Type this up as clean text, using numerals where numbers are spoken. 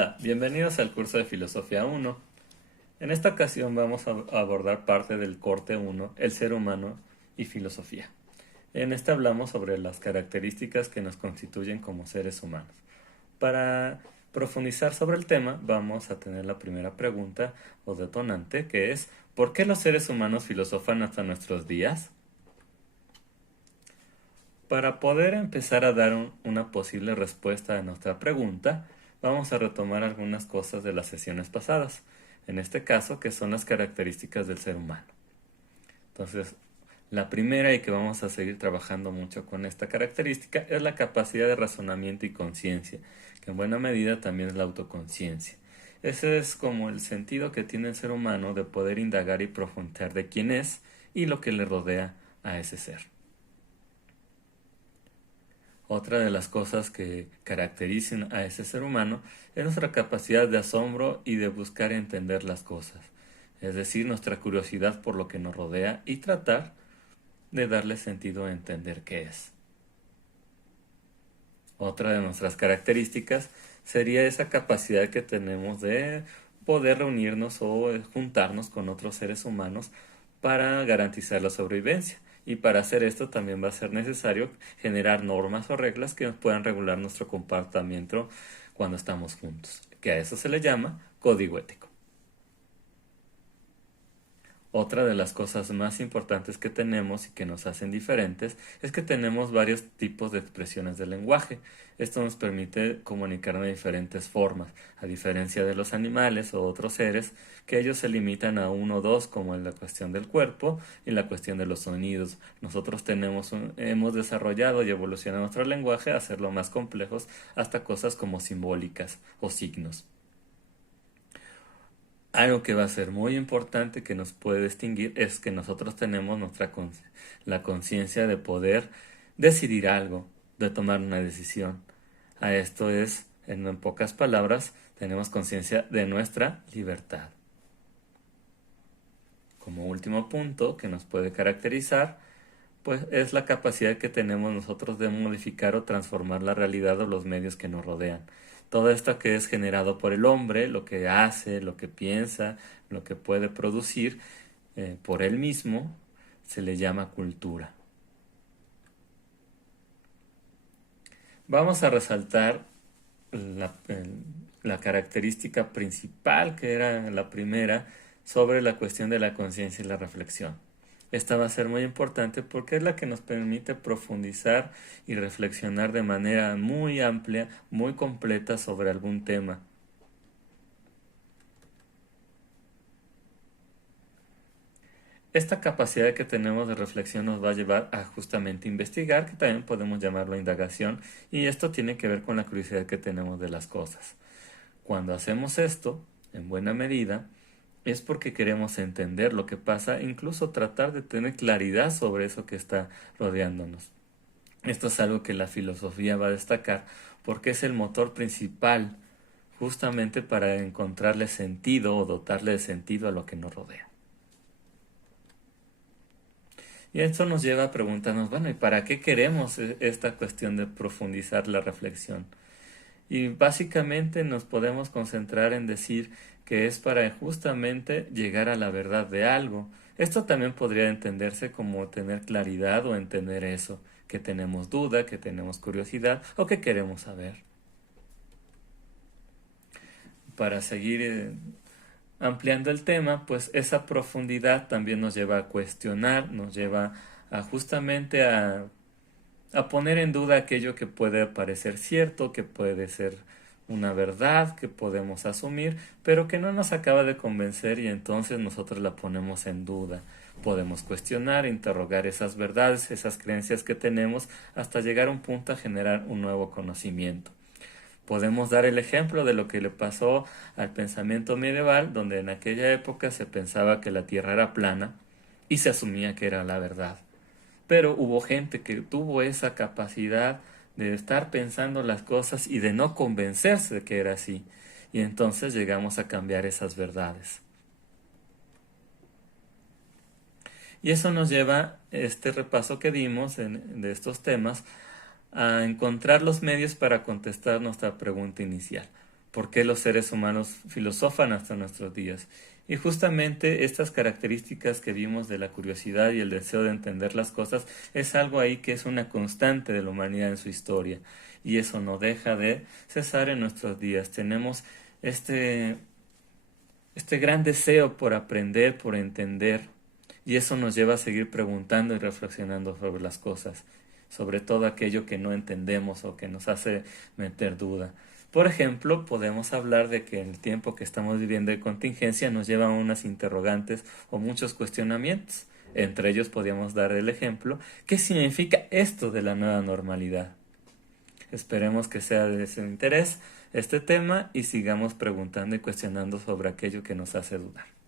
Hola, bienvenidos al curso de Filosofía 1. En esta ocasión vamos a abordar parte del corte 1, el ser humano y filosofía. En este hablamos sobre las características que nos constituyen como seres humanos. Para profundizar sobre el tema, vamos a tener la primera pregunta o detonante, que es ¿por qué los seres humanos filosofan hasta nuestros días? Para poder empezar a dar una posible respuesta a nuestra pregunta, vamos a retomar algunas cosas de las sesiones pasadas, en este caso que son las características del ser humano. Entonces, la primera y que vamos a seguir trabajando mucho con esta característica es la capacidad de razonamiento y conciencia, que en buena medida también es la autoconciencia. Ese es como el sentido que tiene el ser humano de poder indagar y profundizar de quién es y lo que le rodea a ese ser. Otra de las cosas que caracterizan a ese ser humano es nuestra capacidad de asombro y de buscar entender las cosas, es decir, nuestra curiosidad por lo que nos rodea y tratar de darle sentido a entender qué es. Otra de nuestras características sería esa capacidad que tenemos de poder reunirnos o juntarnos con otros seres humanos para garantizar la sobrevivencia. Y para hacer esto también va a ser necesario generar normas o reglas que nos puedan regular nuestro comportamiento cuando estamos juntos, que a eso se le llama código ético. Otra de las cosas más importantes que tenemos y que nos hacen diferentes es que tenemos varios tipos de expresiones del lenguaje. Esto nos permite comunicarnos de diferentes formas, a diferencia de los animales o otros seres, que ellos se limitan a uno o dos, como en la cuestión del cuerpo y la cuestión de los sonidos. Nosotros hemos desarrollado y evolucionado nuestro lenguaje a hacerlo más complejos, hasta cosas como simbólicas o signos. Algo que va a ser muy importante que nos puede distinguir es que nosotros tenemos la conciencia de poder decidir algo, de tomar una decisión. A esto es, en pocas palabras, tenemos conciencia de nuestra libertad. Como último punto que nos puede caracterizar, pues es la capacidad que tenemos nosotros de modificar o transformar la realidad o los medios que nos rodean. Todo esto que es generado por el hombre, lo que hace, lo que piensa, lo que puede producir por él mismo, se le llama cultura. Vamos a resaltar la característica principal, que era la primera, sobre la cuestión de la conciencia y la reflexión. Esta va a ser muy importante porque es la que nos permite profundizar y reflexionar de manera muy amplia, muy completa sobre algún tema. Esta capacidad que tenemos de reflexión nos va a llevar a justamente investigar, que también podemos llamarlo indagación, y esto tiene que ver con la curiosidad que tenemos de las cosas. Cuando hacemos esto, en buena medida, es porque queremos entender lo que pasa, incluso tratar de tener claridad sobre eso que está rodeándonos. Esto es algo que la filosofía va a destacar porque es el motor principal justamente para encontrarle sentido o dotarle de sentido a lo que nos rodea. Y esto nos lleva a preguntarnos, bueno, ¿y para qué queremos esta cuestión de profundizar la reflexión? Y básicamente nos podemos concentrar en decir que es para justamente llegar a la verdad de algo. Esto también podría entenderse como tener claridad o entender eso, que tenemos duda, que tenemos curiosidad o que queremos saber. Para seguir ampliando el tema, pues esa profundidad también nos lleva a cuestionar, nos lleva a justamente a poner en duda aquello que puede parecer cierto, que puede ser una verdad que podemos asumir, pero que no nos acaba de convencer y entonces nosotros la ponemos en duda. Podemos cuestionar, interrogar esas verdades, esas creencias que tenemos hasta llegar a un punto a generar un nuevo conocimiento. Podemos dar el ejemplo de lo que le pasó al pensamiento medieval, donde en aquella época se pensaba que la Tierra era plana y se asumía que era la verdad. Pero hubo gente que tuvo esa capacidad de estar pensando las cosas y de no convencerse de que era así. Y entonces llegamos a cambiar esas verdades. Y eso nos lleva, este repaso que dimos de estos temas, a encontrar los medios para contestar nuestra pregunta inicial. por qué los seres humanos filosofan hasta nuestros días. Y justamente estas características que vimos de la curiosidad y el deseo de entender las cosas es algo ahí que es una constante de la humanidad en su historia. Y eso no deja de cesar en nuestros días. Tenemos este, este gran deseo por aprender, por entender. Y eso nos lleva a seguir preguntando y reflexionando sobre las cosas, sobre todo aquello que no entendemos o que nos hace meter duda. Por ejemplo, podemos hablar de que el tiempo que estamos viviendo de contingencia nos lleva a unas interrogantes o muchos cuestionamientos. Entre ellos podríamos dar el ejemplo, ¿qué significa esto de la nueva normalidad? Esperemos que sea de su interés este tema y sigamos preguntando y cuestionando sobre aquello que nos hace dudar.